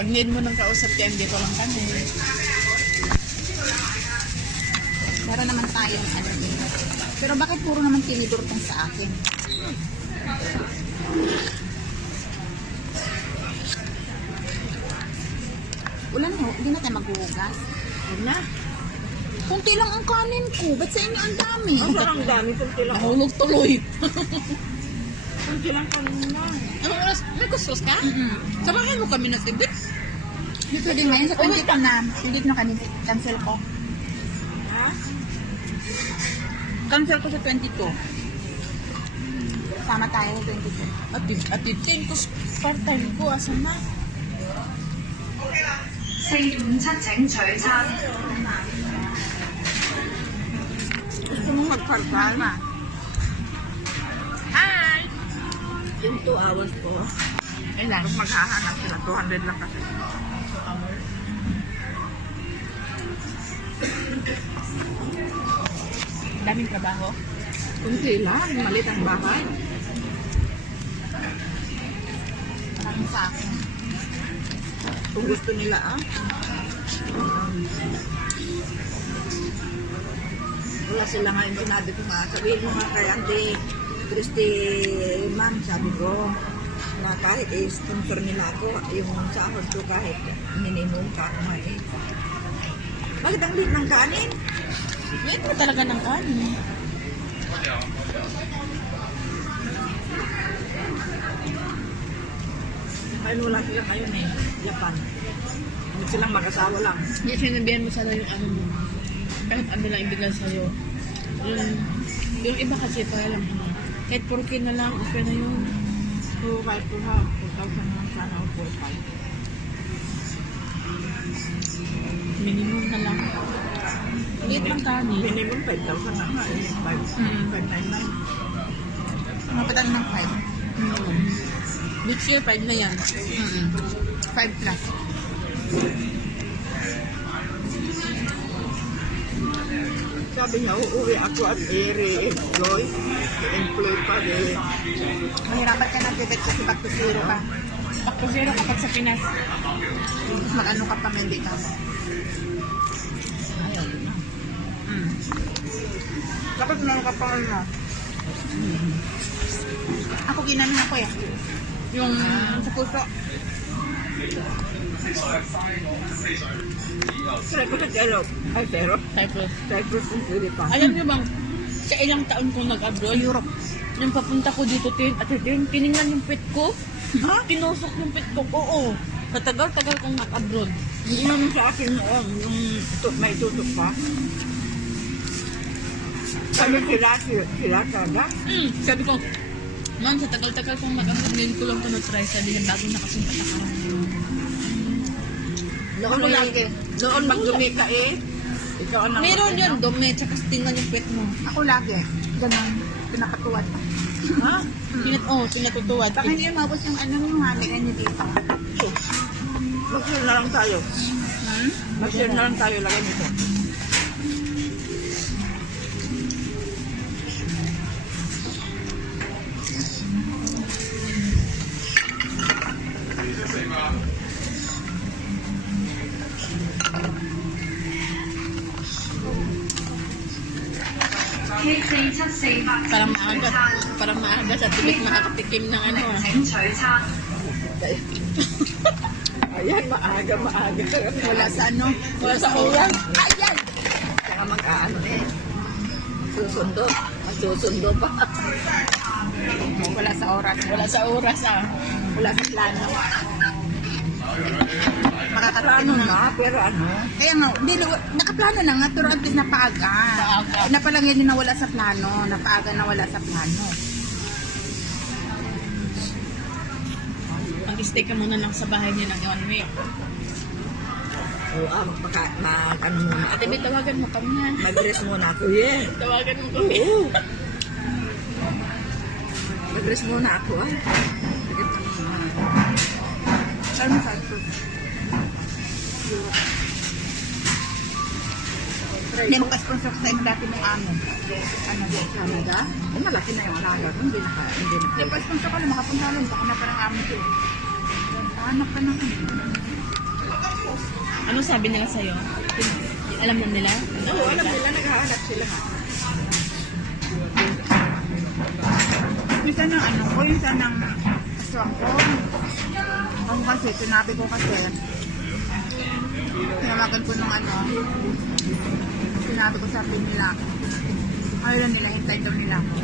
Pag need mo ng kausap yan, dito lang kami. Meron naman tayong ano dito. Pero bakit puro naman tinidor tong sa akin? Ulan mo, hindi na tayo maghuhugas. Huwag na. Kunti lang ang kanin ko. Ba't sa inyo ang dami? Ang sarang dami, kunti lang. Nahulog tuloy. Kunti lang kanina. Anong oras? May kustos ka? Samahan mo kami na tibit. Dito din ngayon sa 22 na. Hindi na cancel ko. Ha? Cancel ko sa 22. Sama tayo sa 22. At 15 ko part-time ko. Asan na? 457請取餐。 Gusto mo mag-partal? Hi! Yung 2 hours ko. Ilan? Kung maghahanap sila, 200 lang kasi. Daming trabaho. Kunti lang, malit ang bahay. Maraming sa akin. Kung gusto nila, wala sila ngayon sinabi ko nga, sabihin mo nga kay Auntie Christy, ma'am, sabi ko, na kahit i-sponsor nila ako, yung sahod ko kahit minimum ka ako nga eh. Bakit ang liit ng kanin? Wait mo talaga ng kanin. Ayun, wala sila ngayon eh, Japan. Hindi silang mag-asawa lang. Hindi sinabihan mo sana yung ano mo. Kahit ano lang ibigay sa'yo. Yung iba kasi pa lang. Kahit 4K na lang, okay na yun. So, kahit po ha, 4,000 lang sana o 4,500. Minimum na lang. Liit lang kanin. Minimum 5,000 na nga eh, 599. Mapadal ng 5. Next year, 5 na yan. 5 plus. Sabi niya, uuwi ako at i-re-enjoy. I-employ pa rin. Mahirapan ka na pivot kasi back to zero ka. Back to zero kapag sa Pinas. Mag-ano ka pa, hindi ka. Ayaw na. Dapat meron ka pa ano. Ako ginano ako eh. Yung Sa puso. Pero ko nag-elop. Ay, pero, Cyprus. Cyprus kung pwede pa. Alam niyo bang, sa ilang taon kong nag-abroad, Europe. nung papunta ko dito, tiningnan yung pet ko. Ha? Tinusok yung pet ko. Oo. Sa tagal-tagal kong nag-abroad. Hindi naman sa akin noon, yung may tutok pa. Sabi sila kada. Sabi ko, ma'am, sa tagal-tagal kong nag-abroad, ngayon ko lang ito na-try. Sabi niya, bago nakasumpat ako. Noon lagi. Noon magdumi ka eh. Ikaw ang Meron yun, dumi, tsaka tingnan yung pet mo. Ako lagi. Ganun. Pinakatuwad. Ha? Pinatutuwad. Baka hindi umabot yung ano yung halian niya dito. Mag-share na lang tayo. Mag-share na lang tayo. Lagay nito. Parang maaga sa tibig makakatikim ng ano. 請取餐。 Ayan, maaga. Wala sa ano. Wala sa oras. Ayan! Kaya mag-aano eh. Magsusundo pa. Wala sa oras. Wala sa oras Wala sa plano. Plano na, pero ano? Kaya nga, hindi, nakaplano na nga, pero at least napaaga. Napaaga. Na palang yun yung nawala sa plano. Napaaga na wala sa plano. Mag-stay ka muna lang sa bahay niya ng 1 week. Oo, ano muna Ate, ako. may tawagan mo kami na. Mag-rest muna ako, yeah. Tawagan mo kami. Oo. Mag-rest muna ako, ah. Saan mo sa ito? Hindi makasponsor sa inyo dati ng amo. Ano ba? Canada? Ay, malaki na yung alaga ko. Hindi na. Hindi makasponsor ka na makapunta lang. Baka na parang amo ko. Hanap ka na. Tapos, Ano sabi nila sa'yo? Alam na nila? oo, alam nila, naghahanap sila nga. Minsan ng ano ko, minsan ng aswang ko. Ako kasi, sinabi ko kasi, tinawagan ko nung ano, sinabi ko sa atin nila, ayaw nila, hintayin daw nila ako.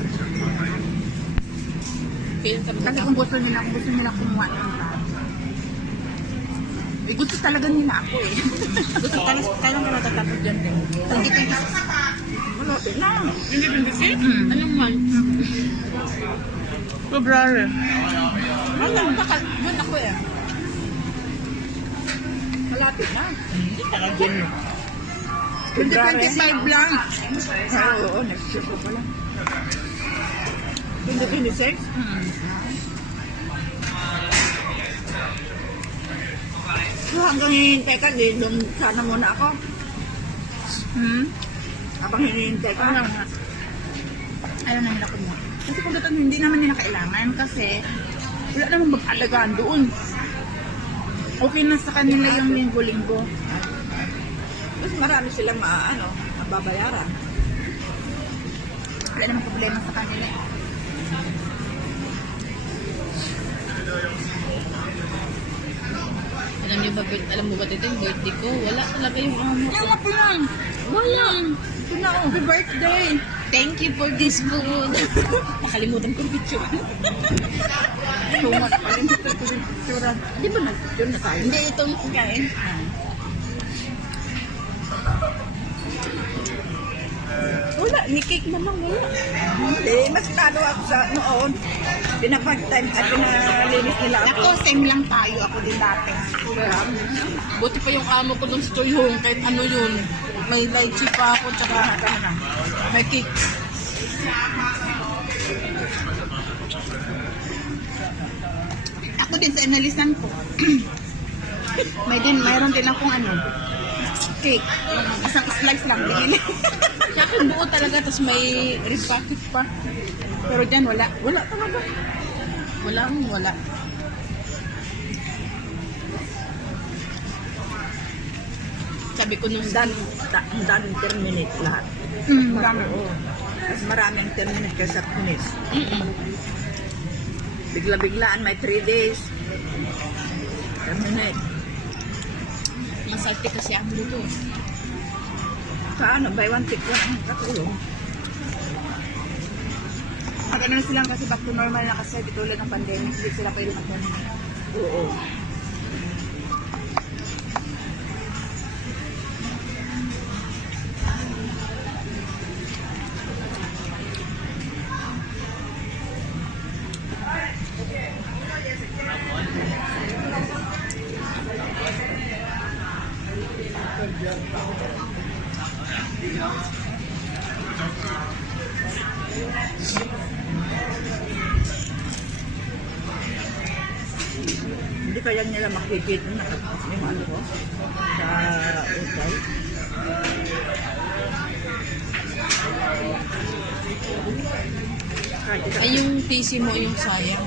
Feel ka Kasi kung gusto nila kumuha ng iba. Eh, gusto talaga nila ako eh. Gusto kailan ka natatapos dyan? Hindi ko yung Malapit na. Hindi 26? Mm. Anong month? February. Doon ako eh. Malapit na. Hindi ka dyan. 2025 lang. Oo, next year pa lang. 2026? So hanggang hinihintay ka, doon sana muna ako. Habang hinihintay ka. Ayaw na nila kumuha. Kasi kung dito hindi naman nila kailangan kasi wala namang mag-alagaan doon. Okay na sa kanila yung linggo-linggo. Mas marami silang mababayaran. Wala namang problema sa kanila. Alam mo ba Tito, yung birthday ko? Wala talaga yung amo ko. Wala po yan. Wala. Ito na, happy birthday. Thank you for this food. Nakalimutan ko yung picture. Tungat pa rin sa picture. Di ba nag-picture na tayo? Hindi, itong kain. Wala, ni cake naman wala. Hindi, mas lalo ako sa noon. Pinapag-time at pinalinis nila ako. Ako, same lang tayo. Ako din dati. Buti pa yung amo ko dun sa Toyong, kahit ano yun. May lychee pa ako, tsaka may cake. Ako din sa inalisan ko. Mayroon din akong cake. Isang slice lang. Binili. Sa akin buo talaga, tapos may repacket pa. Pero dyan wala. Wala talaga. Wala. Sabi ko nung Ang daming terminate lahat. Marami. Oo. Mas maraming terminate kaysa finish. Bigla-biglaan, may 3 days. Terminate. masarte kasi ako dito. Sa buy one take one ang katulong. Pag ano silang kasi back to normal na kasi bitulad ng pandemic, hindi sila pwede mag-normal. Oo. Hindi kaya nila makikita na yung ano ko sa hotel. Ay, yung PC mo yung sayang.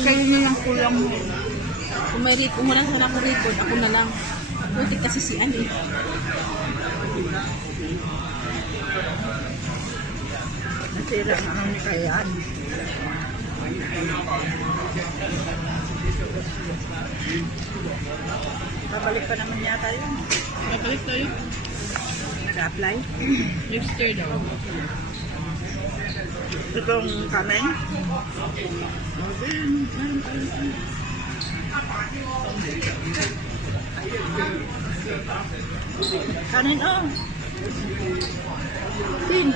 Kayo nyo lang kulang mo. Kung wala sana ako record, ako na lang. Pwede kasi si Annie. Nasira ang ano ni Kayan. Babalik pa naman yata yun. Babalik tayo. Nag-apply. Next year daw. Itong kamen. Kanin oh. Tin.